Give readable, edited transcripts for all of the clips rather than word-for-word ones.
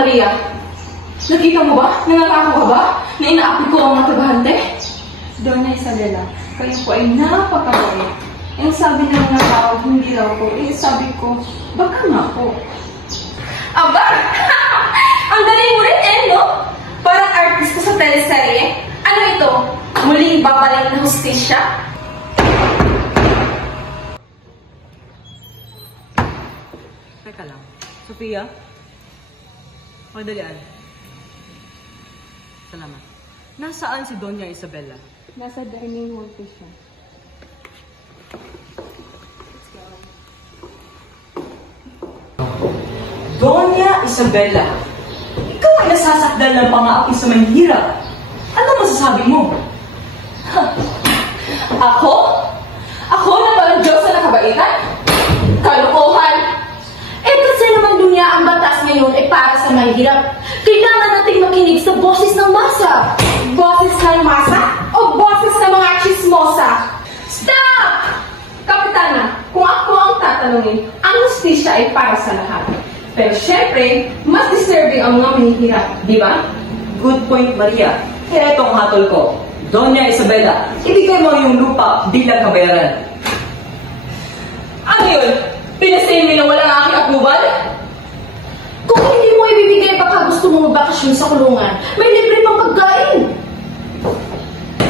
Maria? Nakita mo ba? Nangangako ka ba na inaapit ko ang mga trabahante? Donna Isabela, kayo po ay napakabait. Yung sabi ng mga tao, hindi raw po. Sabi ko, baka nga po. Aba! Ang galing mo rin no? Parang artist ko sa teleserye. Ano ito? Muling babalik na hustisya? Teka lang. Sophia? Madalian. Salamat. Nasaan si Doña Isabela? Nasa dining hall po siya. Doña Isabela, ikaw ay nasasakdal ng pang-aapi sa mahihirap. Ano masasabi mo? Ako? Ako na parang Diyos na nakabaitan? Kalokohan! Eh kasi naman dunya ang batas ngayon ay para sa mahirap. Kailangan natin makinig sa boses ng masa. Boses ng masa? O boses ng mga chismosa? Stop! Kapitana, kung ako ang tatanungin, ang hustisya ay para sa lahat. Pero syempre, mas deserving ang mga mahihirap, di ba? Good point, Maria. Kaya itong hatol ko. Doña Isabela, ibigay mo yung lupa bilang kabayaran. Ano yun? Pinasayin mo na walang aking approval? Kung hindi mo ibibigay baka gusto mo magbakasyon sa kulungan, may libre pang pagkain.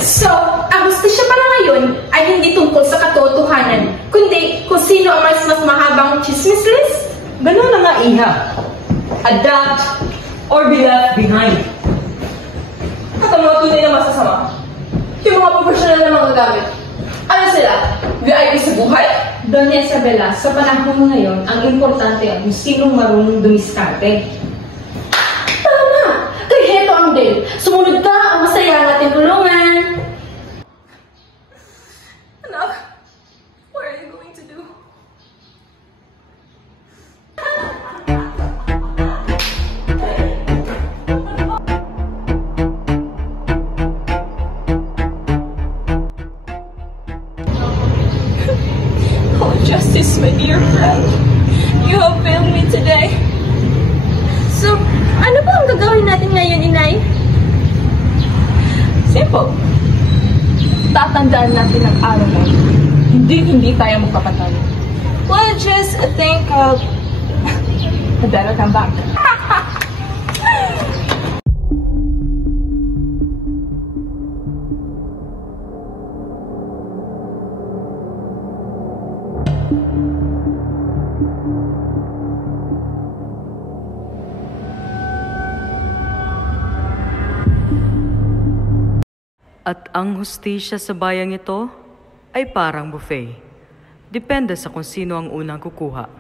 So, ang hustisya pala ngayon ay hindi tungkol sa katotohanan, kundi kung sino ang mas mahabang chismis list. Ganun na nga, Iha. Adapt or be left behind. At ang mga tunay na masasama, yung mga professional na mga gamit. Ano sila? VIP sa buhay? Doña Isabela, sa panahon mo ngayon, ang importante ay kung sinong marunong dumiskarte. Tama! Kay heto ang deal. Sumunod ka, ang masaya natin tulungan. Anak, what are you going to do? Oh, Justice, my dear friend. You have failed me today. So, ano ba ang gagawin natin ngayon, Inay? Simple. Tatandaan natin ang araw na ito. Hindi tayo magpapatalo. Well, just think of... I better come back. At ang hustisya sa bayang ito ay parang buffet. Depende sa kung sino ang unang kukuha.